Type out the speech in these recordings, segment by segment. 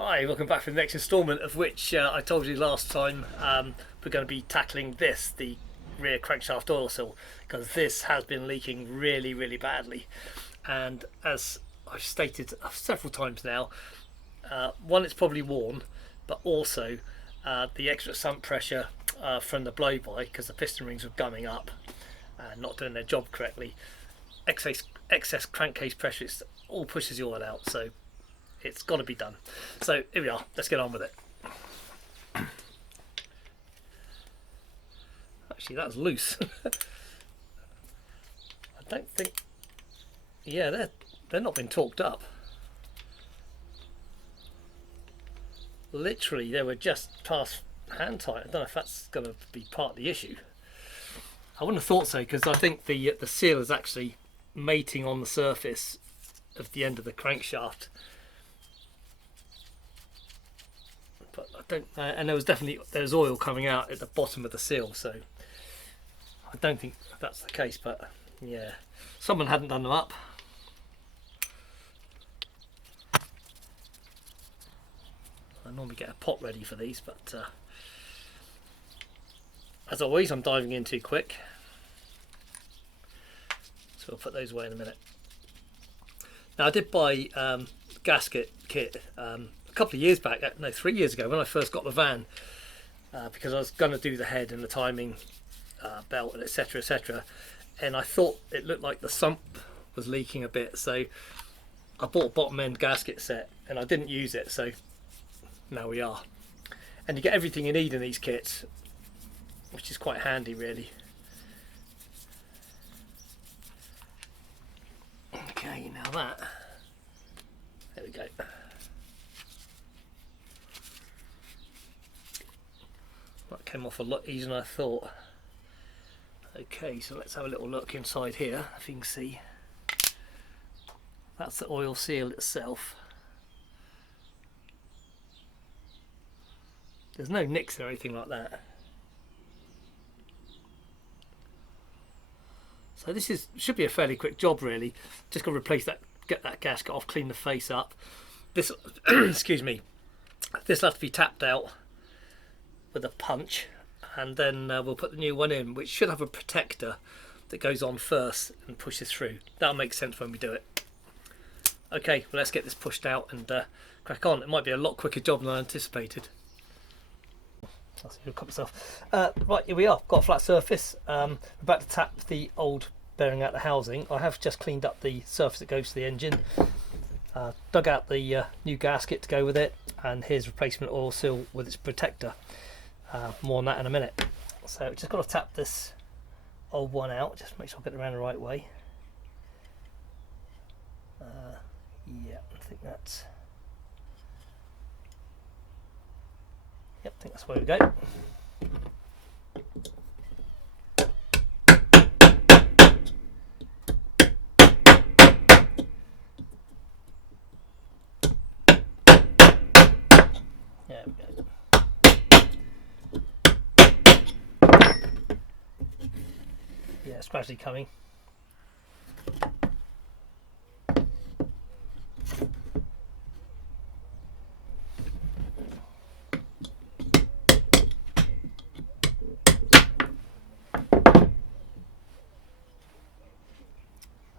Hi, welcome back for the next instalment, of which I told you last time we're going to be tackling this, the rear crankshaft oil seal, because this has been leaking really badly. And as I've stated several times now, one, it's probably worn, but also the extra sump pressure from the blow-by, because the piston rings were gumming up and not doing their job correctly. Excess crankcase pressure, it all pushes the oil out, so it's got to be done. So here we are, let's get on with it. Actually, that's loose. I don't think, yeah, they're not been torqued up. Literally, they were just past hand tight. I don't know if that's going to be part of the issue. I wouldn't have thought so, because I think the seal is actually mating on the surface of the end of the crankshaft. But I don't, and there's oil coming out at the bottom of the seal, so I don't think that's the case. But yeah, someone hadn't done them up. I normally get a pot ready for these, but as always, I'm diving in too quick, so we'll put those away in a minute. Now, I did buy gasket kit a couple of years back, no, 3 years ago, when I first got the van, because I was going to do the head and the timing belt and etc, and I thought it looked like the sump was leaking a bit, so I bought a bottom end gasket set and I didn't use it, so now we are. And you get everything you need in these kits, which is quite handy really. Okay, now there we go. That came off a lot easier than I thought. Okay, so let's have a little look inside here. If you can see, that's the oil seal itself. There's no nicks or anything like that. So this should be a fairly quick job really. Just got to replace that, get that gasket off, clean the face up. This, excuse me, this will have to be tapped out with a punch, and then we'll put the new one in, which should have a protector that goes on first and pushes through. That'll make sense when we do it. Okay, well, let's get this pushed out and crack on. It might be a lot quicker job than I anticipated. I'll see you cut myself. Right, here we are, got a flat surface. We're about to tap the old bearing out the housing. I have just cleaned up the surface that goes to the engine, dug out the new gasket to go with it, and here's replacement oil seal with its protector. More on that in a minute. So just got to tap this old one out, just make sure I get it around the right way. Yeah, I think that's, yep, I think that's where we go. There we go. Yeah, it's gradually coming.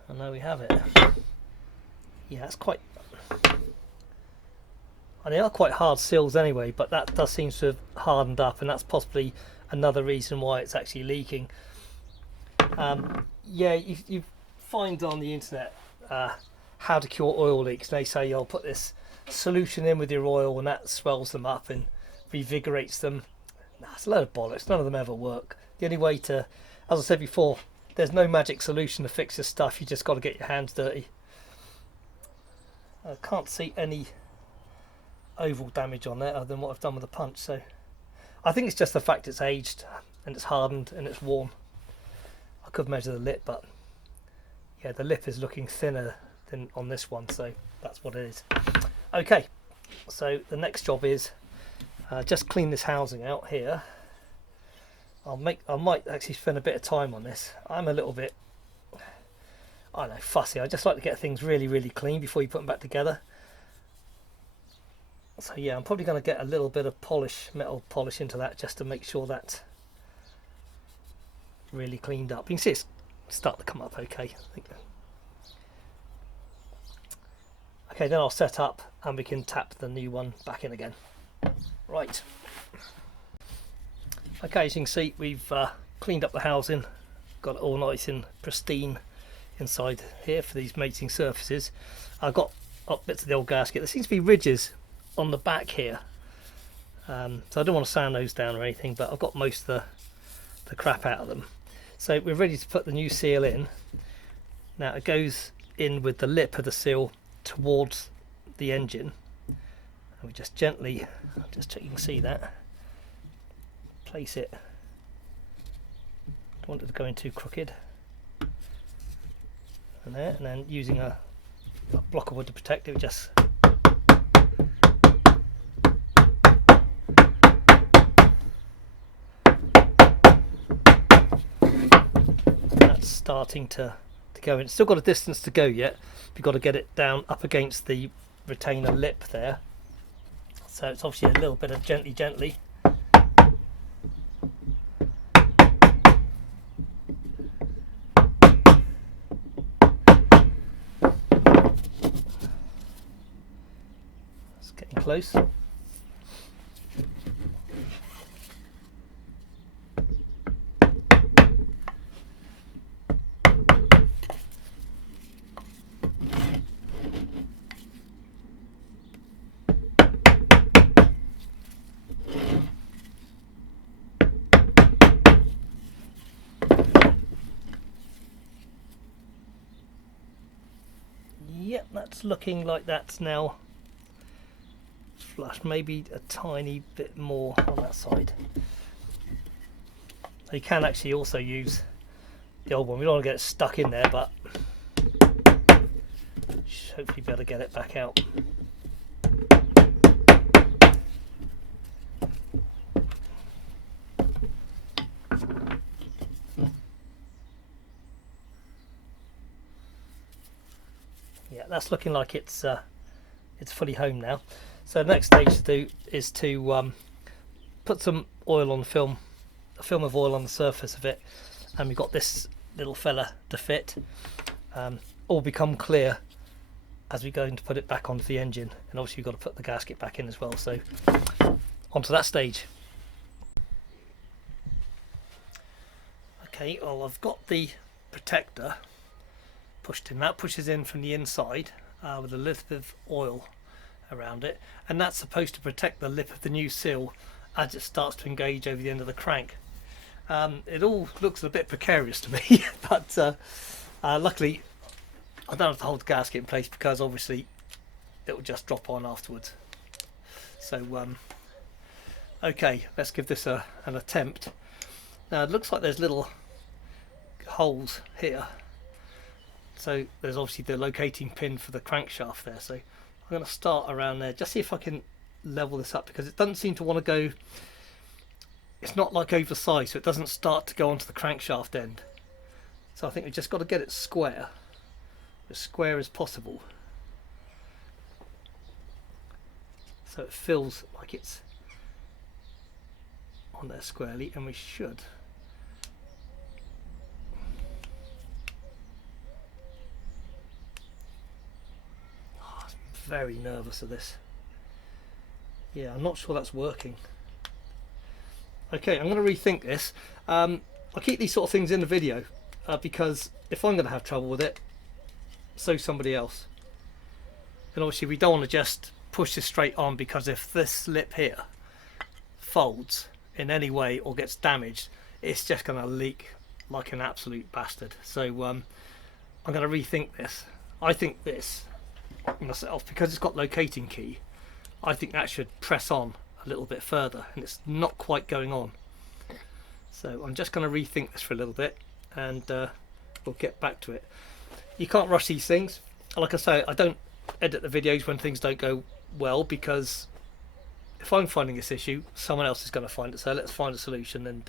And there we have it. Yeah, it's quite, and they are quite hard seals anyway, but that does seem to have hardened up, and that's possibly another reason why it's actually leaking. Yeah, you find on the internet how to cure oil leaks. They say you'll put this solution in with your oil and that swells them up and revigorates them. Nah, it's a load of bollocks. None of them ever work. The only way to, as I said before, there's no magic solution to fix this stuff. You just got to get your hands dirty. I can't see any oval damage on there other than what I've done with the punch, so I think it's just the fact it's aged and it's hardened and it's worn. I could measure the lip, but yeah, the lip is looking thinner than on this one, so that's what it is. Okay, so the next job is just clean this housing out here. I might actually spend a bit of time on this. I'm a little bit, I don't know, fussy. I just like to get things really clean before you put them back together. So yeah, I'm probably going to get a little bit of polish, metal polish into that, just to make sure that's really cleaned up. You can see it's starting to come up okay, I think. Okay, then I'll set up and we can tap the new one back in again. Right. Okay, as you can see, we've cleaned up the housing, got it all nice and pristine inside here for these mating surfaces. I've got up bits of the old gasket. There seems to be ridges on the back here, so I don't want to sand those down or anything, but I've got most of the crap out of them. So we're ready to put the new seal in. Now it goes in with the lip of the seal towards the engine, and we just gently, just check you can see that, place it. Don't want it to go in too crooked. And there, and then using a block of wood to protect it, just that's starting to go in. It's still got a distance to go yet. You've got to get it down up against the retainer lip there. So it's obviously a little bit of gently. It's getting close. Yep, that's looking like that's now flush, maybe a tiny bit more on that side. You can actually also use the old one. We don't want to get it stuck in there, but should hopefully be able to get it back out. Yeah, that's looking like it's fully home now. So the next stage to do is to put some oil on film, a film of oil on the surface of it, and we've got this little fella to fit. All become clear as we go in to put it back onto the engine, and obviously we've got to put the gasket back in as well. So onto that stage. Okay, well I've got the protector pushed in. That pushes in from the inside with a little bit of oil around it, and that's supposed to protect the lip of the new seal as it starts to engage over the end of the crank. It all looks a bit precarious to me, but luckily I don't have to hold the gasket in place because obviously it will just drop on afterwards. So okay, let's give this an attempt. Now it looks like there's little holes here, so there's obviously the locating pin for the crankshaft there, so I'm going to start around there, just see if I can level this up, because it doesn't seem to want to go, it's not like oversized, so it doesn't start to go onto the crankshaft end. So I think we've just got to get it square, as square as possible, so it feels like it's on there squarely, and we should. Very nervous of this. Yeah, I'm not sure that's working. Okay, I'm going to rethink this. I'll keep these sort of things in the video because if I'm going to have trouble with it, so somebody else. And obviously we don't want to just push this straight on, because if this lip here folds in any way or gets damaged, it's just going to leak like an absolute bastard. So I'm going to rethink this. I think this myself, because it's got locating key, I think that should press on a little bit further, and it's not quite going on. So I'm just going to rethink this for a little bit, and we'll get back to it. You can't rush these things. Like I say, I don't edit the videos when things don't go well, because if I'm finding this issue, someone else is going to find it. So let's find a solution, and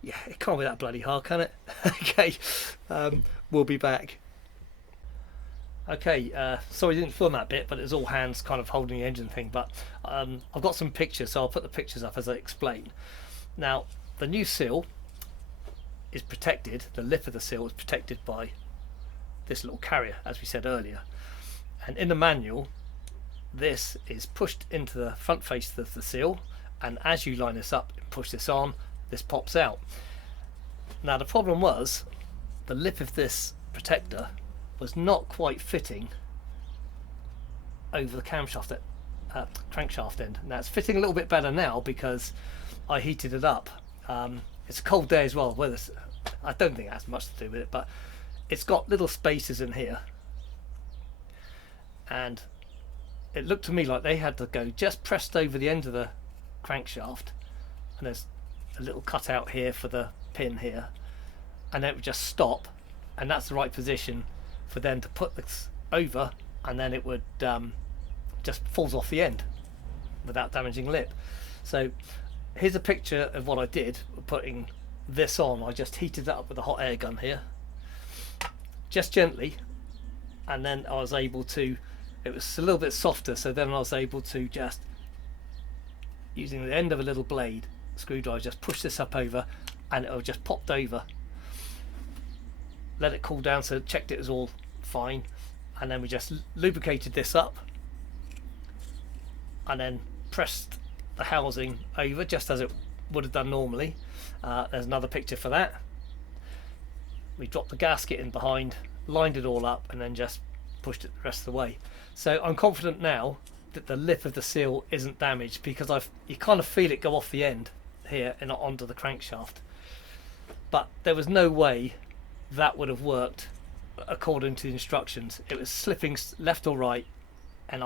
yeah, it can't be that bloody hard, can it? Okay, we'll be back. Okay, sorry I didn't film that bit, but it was all hands kind of holding the engine thing. But I've got some pictures, so I'll put the pictures up as I explain. Now, the new seal is protected, the lip of the seal is protected by this little carrier, as we said earlier. And in the manual, this is pushed into the front face of the seal, and as you line this up and push this on, this pops out. Now the problem was, the lip of this protector was not quite fitting over the crankshaft end. Now it's fitting a little bit better now because I heated it up. It's a cold day as well. I don't think it has much to do with it, but it's got little spaces in here, and it looked to me like they had to go just pressed over the end of the crankshaft, and there's a little cutout here for the pin here, and then it would just stop, and that's the right position for them to put this over, and then it would just falls off the end without damaging lip. So here's a picture of what I did putting this on. I just heated that up with a hot air gun here, just gently, and then I was able to, it was a little bit softer, so then I was able to just, using the end of a little blade screwdriver, just push this up over, and it just popped over. Let it cool down, so checked it was all fine, and then we just lubricated this up, and then pressed the housing over just as it would have done normally. There's another picture for that. We dropped the gasket in behind, lined it all up, and then just pushed it the rest of the way. So I'm confident now that the lip of the seal isn't damaged, because you kind of feel it go off the end here and onto the crankshaft. But there was no way that would have worked according to the instructions. It was slipping left or right, and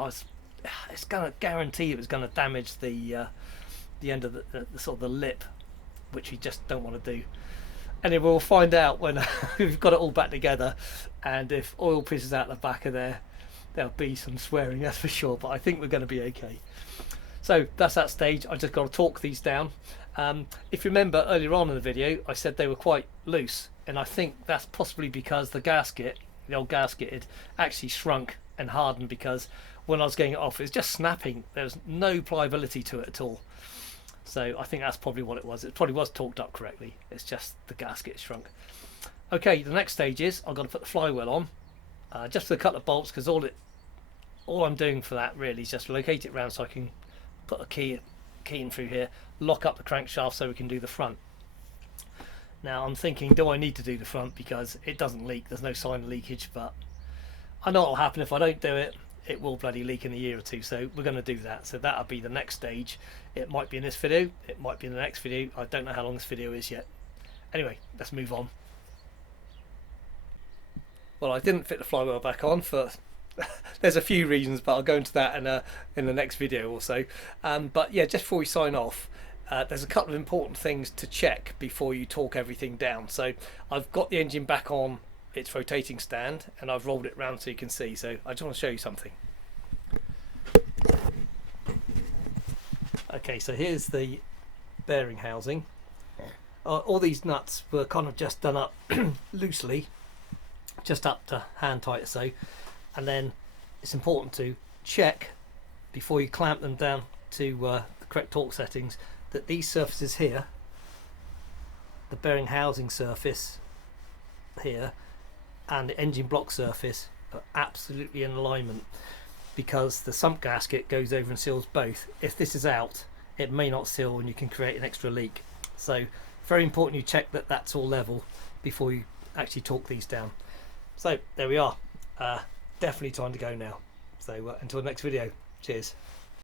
it's gonna guarantee it was going to damage the end of the sort of the lip, which we just don't want to do. Anyway, we'll find out when we've got it all back together, and if oil pisses out the back of there, there'll be some swearing, that's for sure, but I think we're going to be okay. So that's that stage. I just got to torque these down. If you remember earlier on in the video, I said they were quite loose, and I think that's possibly because the gasket, the old gasket, had actually shrunk and hardened, because when I was getting it off, it was just snapping. There was no pliability to it at all. So I think that's probably what it was. It probably was torqued up correctly. It's just the gasket shrunk. Okay, the next stage is I've got to put the flywheel on, just with a couple of bolts, because all I'm doing for that really is just locate it round so I can put a key in through here, lock up the crankshaft so we can do the front. Now I'm thinking, do I need to do the front, because it doesn't leak, there's no sign of leakage, but I know what will happen if I don't do it. It will bloody leak in a year or two, so we're going to do that. So that'll be the next stage. It might be in this video, it might be in the next video. I don't know how long this video is yet. Anyway, let's move on. Well, I didn't fit the flywheel back on for there's a few reasons, but I'll go into that in the next video or so. But yeah, just before we sign off, there's a couple of important things to check before you torque everything down. So I've got the engine back on its rotating stand, and I've rolled it round so you can see. So I just want to show you something. Okay, so here's the bearing housing. All these nuts were kind of just done up loosely, just up to hand tight or so, and then it's important to check before you clamp them down to the correct torque settings that these surfaces here, the bearing housing surface here and the engine block surface, are absolutely in alignment, because the sump gasket goes over and seals both. If this is out, it may not seal and you can create an extra leak. So very important you check that that's all level before you actually torque these down. So there we are, definitely time to go now. So until the next video, cheers.